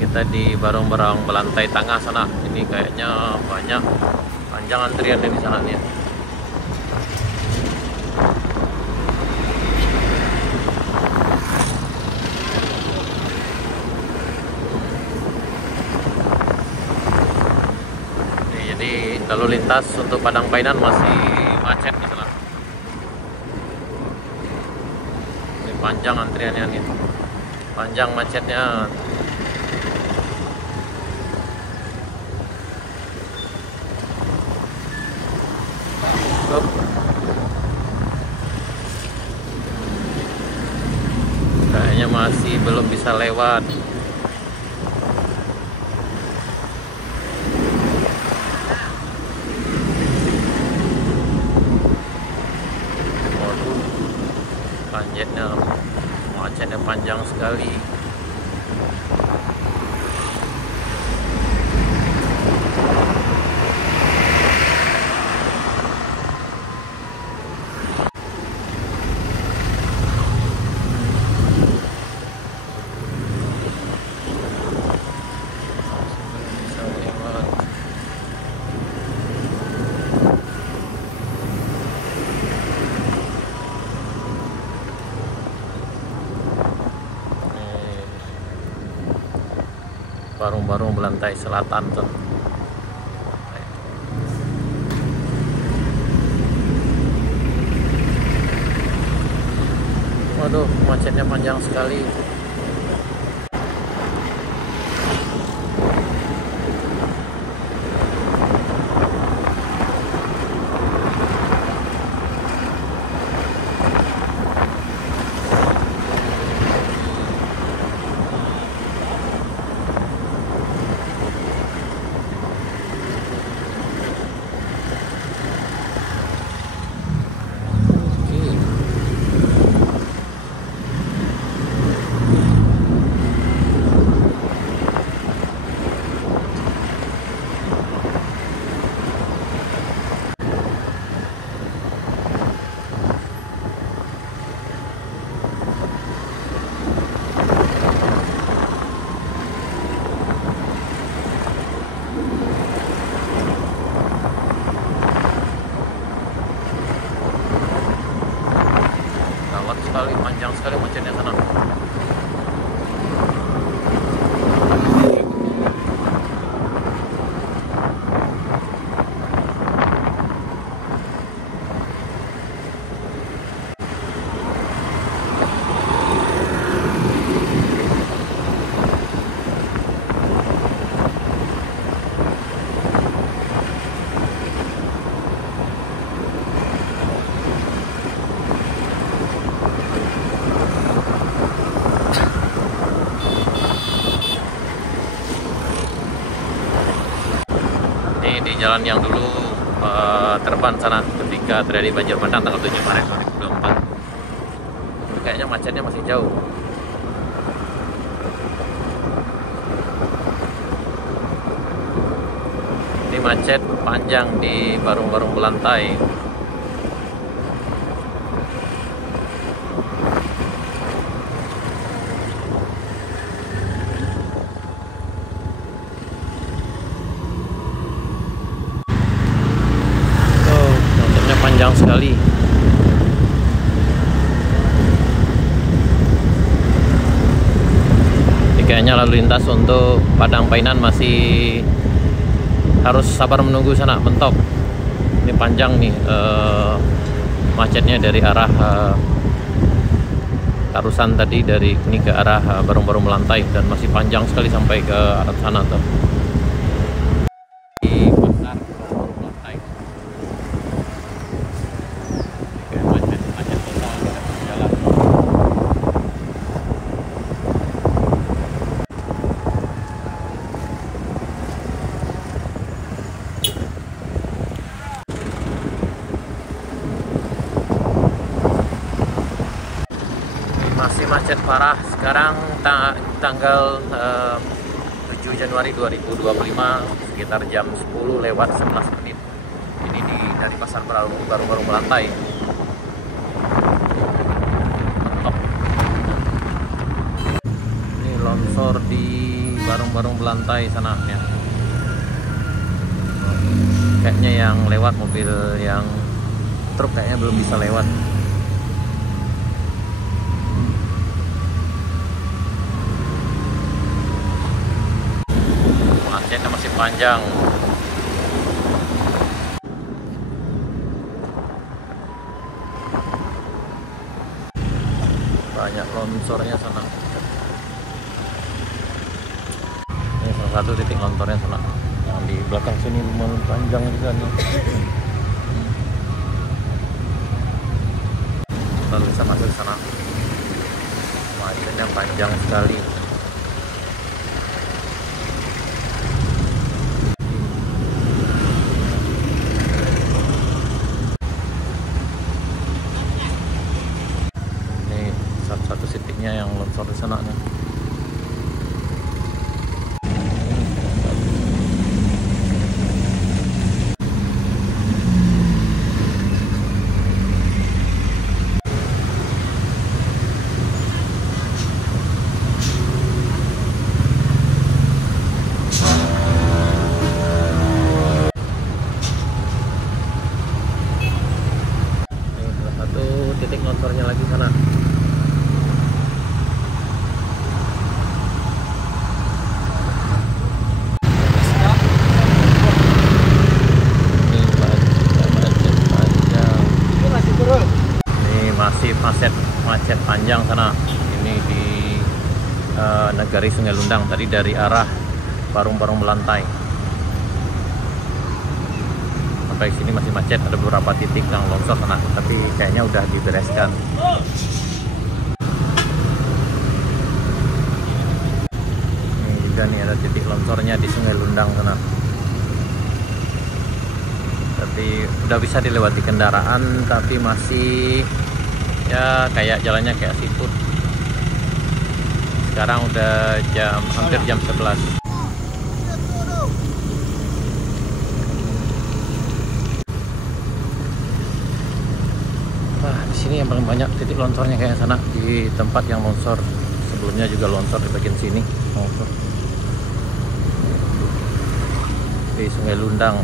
Kita di Barong-Barong Belantai Tengah sana. Ini kayaknya banyak panjang antrian di sana nih ya. Jadi lalu lintas untuk Padang Painan masih macet di sana. Ini panjang antriannya nih, panjang macetnya. Kayaknya masih belum bisa lewat. Waduh, macetnya panjang sekali. Barong-Barong Belantai Selatan tuh. Waduh, macetnya panjang sekali. Panjang sekali macetnya sana. Di jalan yang dulu terban sana ketika terjadi banjir bandang tanggal 7 Maret 2024. Kayaknya macetnya masih jauh. Ini macet panjang di Barong-Barong Belantai. Panjang sekali. Ini kayaknya lalu lintas untuk Padang Painan masih harus sabar menunggu sana mentok. Ini panjang nih macetnya dari arah Tarusan tadi, dari ini ke arah Barong-Barong Belantai, dan masih panjang sekali sampai ke arah sana tuh. Masih macet parah. Sekarang tanggal 7 Januari 2025 sekitar jam 10 lewat 11 menit. Ini dari Pasar Barong-Barong Belantai. Ini longsor di barung-barung belantai sana ya. Kayaknya yang lewat mobil yang truk kayaknya belum bisa lewat. Macetnya masih panjang. Banyak longsornya sana. Ini salah satu titik longsornya sana. Yang di belakang sini lumayan panjang juga nih. Lalu bisa masuk ke sana. Macetnya panjang sekali. Ini satu titiknya yang longsor di sana nih. Titik longsornya lagi sana. Ini masih macet panjang sana. Ini di Negari Sungai Lundang tadi dari arah Barung-Barung Belantai. Sampai sini masih macet, ada beberapa titik yang longsor sana, tapi kayaknya udah dibereskan. Ini juga nih ada titik longsornya di Sungai Lundang sana. Tapi udah bisa dilewati kendaraan, tapi masih ya kayak jalannya kayak siput. Sekarang udah hampir jam 11. Di sini yang paling banyak titik longsornya kayak sana, di tempat yang longsor sebelumnya juga longsor di bagian sini longsor di Sungai Lundang.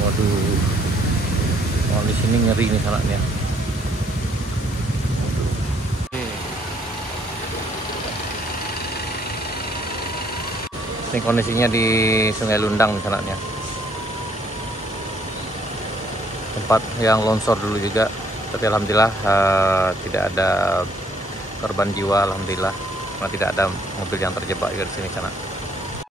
Waduh, mau di sini ngeri nih sanaknya. Ini kondisinya di Sungai Lundang misalnya, tempat yang longsor dulu juga, tapi alhamdulillah tidak ada korban jiwa, alhamdulillah, karena tidak ada mobil yang terjebak di sini sana.